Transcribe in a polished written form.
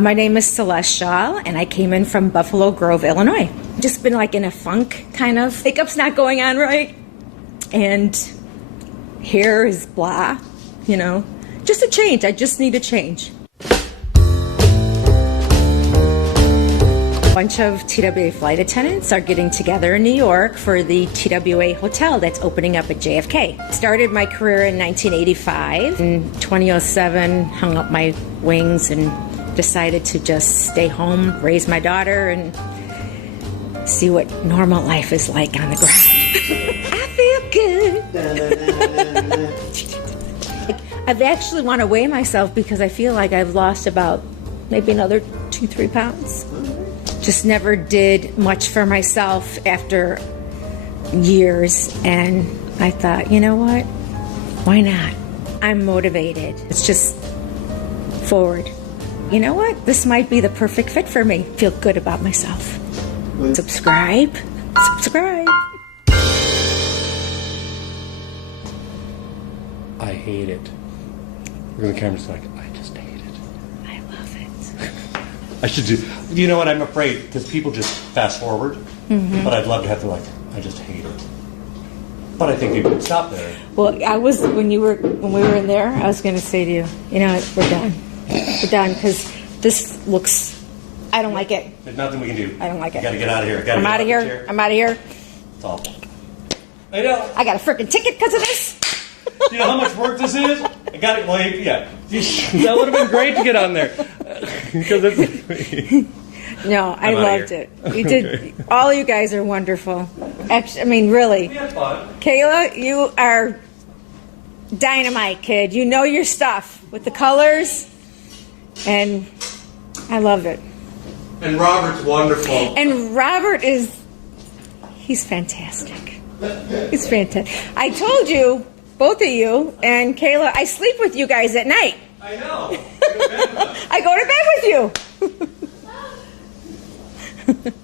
My name is Celeste, and I came in from Buffalo Grove, Illinois. Just been like in a funk, kind of. Makeup's not going on right, and hair is blah, you know. Just a change. I just need a change. A bunch of TWA flight attendants are getting together in New York for the TWA hotel that's opening up at JFK. Started my career in 1985. In 2007, hung up my wings and decided to just stay home, raise my daughter, and see what normal life is like on the ground. I feel good. I've actually want to weigh myself because I feel like I've lost about maybe another 2-3 pounds. Just never did much for myself after years, and I thought, you know what? Why not? I'm motivated. It's just forward. You know what? This might be the perfect fit for me. Feel good about myself. Subscribe. Subscribe. I hate it. The camera's like, I just hate it. I love it. I should do. You know what? I'm afraid because people just fast forward. Mm-hmm. But I'd love to have to like, I just hate it. But I think you could stop there. Well, I was when we were in there. I was going to say to you, you know, we're done. We're done because this looks. I don't like it. There's nothing we can do. I don't like it. You gotta get out of here. I'm out of here. I'm out of here. It's awful. I know. I got a freaking ticket because of this. You know how much work this is? I got it. Well, yeah. That would have been great to get on there. Because it's. No, I loved it. You did. All you guys are wonderful. Actually, I mean, really. We had fun. Kayla, you are dynamite, kid. You know your stuff with the colors, and I love it. And Robert's wonderful. And Robert he's fantastic. He's fantastic. I told you, both of you, and Kayla, I sleep with you guys at night. I know. I go to bed with you.